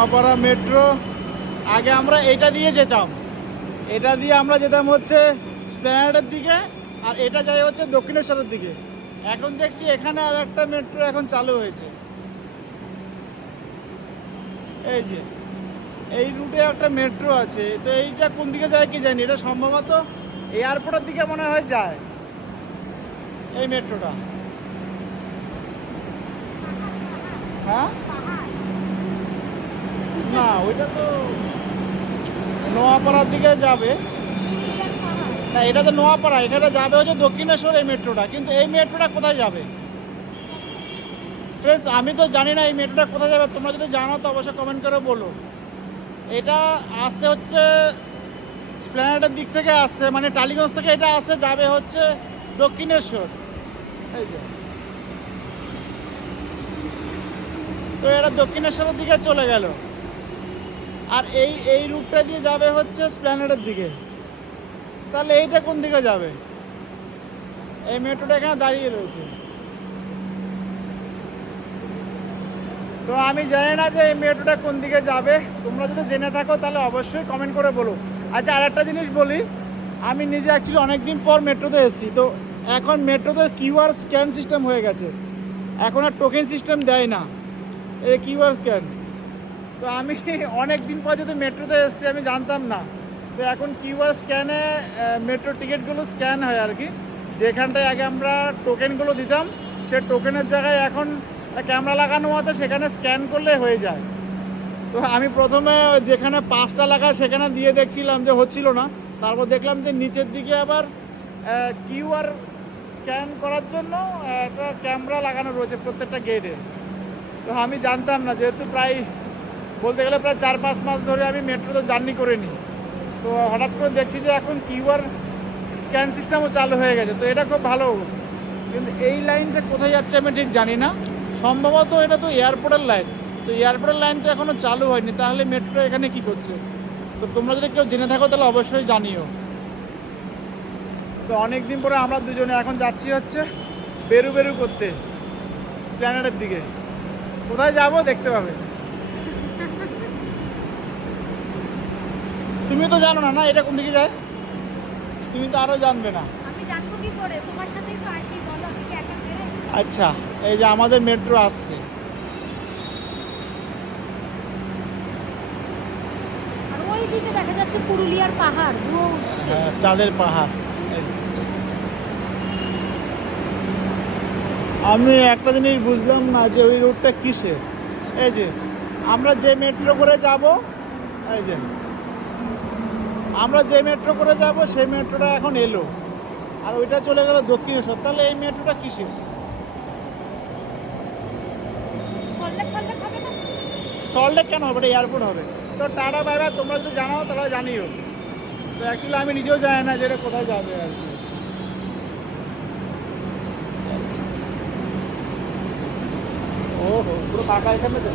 Noapara metro. আগে আমরা এটা দিয়ে যেতাম। এটা দিয়ে আমরা যেতাম হচ্ছে স্প্ল্যানেডের দিকে আর এটা যাই হচ্ছে দক্ষিণেশ্বরের দিকে। এখন দেখছি এখানে আর একটা মেট্রো এখন চালু হয়েছে। এই যে, এই রুটে একটা মেট্রো আছে। তো এইটা কোন দিকে যায় কি জানি, এটা সম্ভবত এয়ারপোর্টের দিকে মনে হয় যায়। এই মেট্রোটা। হ্যাঁ? না, ওইটা তো নোয়াপাড়ার দিকে যাবে। না, এটা তো নোয়াপাড়া, এখানে যাবে হচ্ছে দক্ষিণেশ্বর এই মেট্রোটা, কিন্তু এই মেট্রোটা কোথায় যাবে? ফ্রেন্ডস আমি তো জানি না এই মেট্রোটা কোথায় যাবে, তোমরা যদি জানো তো অবশ্যই কমেন্ট করে বলো। এটা আসছে হচ্ছে, স্প্ল্যানেটের দিক থেকে আসছে মানে টালিগঞ্জ থেকে এটা আসছে যাবে হচ্ছে দক্ষিণেশ্বর। এই যে। তো এটা দক্ষিণেশ্বরের দিকে চলে গেল। আর এই এই রুটটা দিয়ে যাবে হচ্ছে স্প্ল্যানেটের দিকে। তাহলে এইটা কোন দিকে যাবে? এই মেট্রোটা এখানে দাঁড়িয়ে রয়েছে। তো আমি জানি না যে এই মেট্রোটা কোন দিকে যাবে। তোমরা যদি জেনে থাকো তাহলে অবশ্যই কমেন্ট করে বলো। আচ্ছা আর একটা জিনিস বলি। আমি নিজে অ্যাকচুয়ালি অনেকদিন পর মেট্রোতে এসেছি। তো এখন মেট্রোতে কিউআর স্ক্যান সিস্টেম হয়ে গেছে। এখন আর টোকেন সিস্টেম দেয় না। এই কিউআর স্ক্যান। তো আমি অনেক দিন পর যদি মেট্রোতে এসেছি, আমি জানতাম না। তো এখন কিউআর স্ক্যানে মেট্রো টিকিটগুলো স্ক্যান হয় আর কি। যেখানটায় আগে আমরা টোকেনগুলো দিতাম, সে টোকেনের জায়গায় এখন ক্যামেরা লাগানো আছে, সেখানে স্ক্যান করলে হয়ে যায়। তো আমি প্রথমে যেখানে পাঁচটা লাগা সেখানে দিয়ে দেখছিলাম যে হচ্ছিল না। তারপর দেখলাম যে নিচের দিকে আবার কিউআর স্ক্যান করার জন্য একটা ক্যামেরা লাগানো রয়েছে প্রত্যেকটা গেটে তো আমি জানতাম না, যেহেতু প্রায় বলতে গেলে প্রায় চার পাঁচ মাস ধরে আমি মেট্রোতে জার্নি করে নিই তো হঠাৎ করে দেখছি যে এখন কিউআর স্ক্যান সিস্টেমও চালু হয়ে গেছে। তো এটা খুব ভালো। কিন্তু এই লাইনটা কোথায় যাচ্ছে আমি ঠিক জানি না। সম্ভবত এটা তো এয়ারপোর্টের লাইন তো এয়ারপোর্টের লাইন তো এখনও চালু হয়নি। তাহলে মেট্রো এখানে কি করছে? তো তোমরা যদি কেউ জেনে থাকো, তাহলে অবশ্যই জানিও। তো অনেক দিন পরে আমরা দুজনে এখন যাচ্ছি হচ্ছে বেরু বেরু করতে। স্প্ল্যানেটের দিকে। কোথায় যাব দেখতে পাবে। তুমি তো জানো না না? এটা কোন দিকে যায়? তুমি তো আরও জানবে না। আমি জানব কি করে? তোমার সাথেই তো আসি বলো আমি কি একা বেরোই? আচ্ছা এই যে আমাদের মেট্রো আসছে। আর ওই দিকে দেখা যাচ্ছে পুরুলিয়ার পাহাড় ধুয়ো উঠছে। হ্যাঁ, চাঁদের পাহাড়। এই যে। আমি একটা জিনিস বুঝলাম না যে ওই রুটটা কিসের? এই যে আমরা যে মেট্রো করে যাব এই যে আমরা যে মেট্রো করে যাব সেই মেট্রোটা এখন এলো। আর ওইটা চলে গেল দক্ষিণেশ্বর তাহলে এই মেট্রোটা কিসের? সল্টলেক কেন হবে? এটা এয়ারপোর্ট হবে। তো টাটা বাই বাই তোমরা যদি জানাও তাহলে জানিও। তো অ্যাকচুয়ালি আমি নিজেও জানি না যে এটা কোথায় যাবে আর কি। ও পুরো ফাঁকা এখানে তো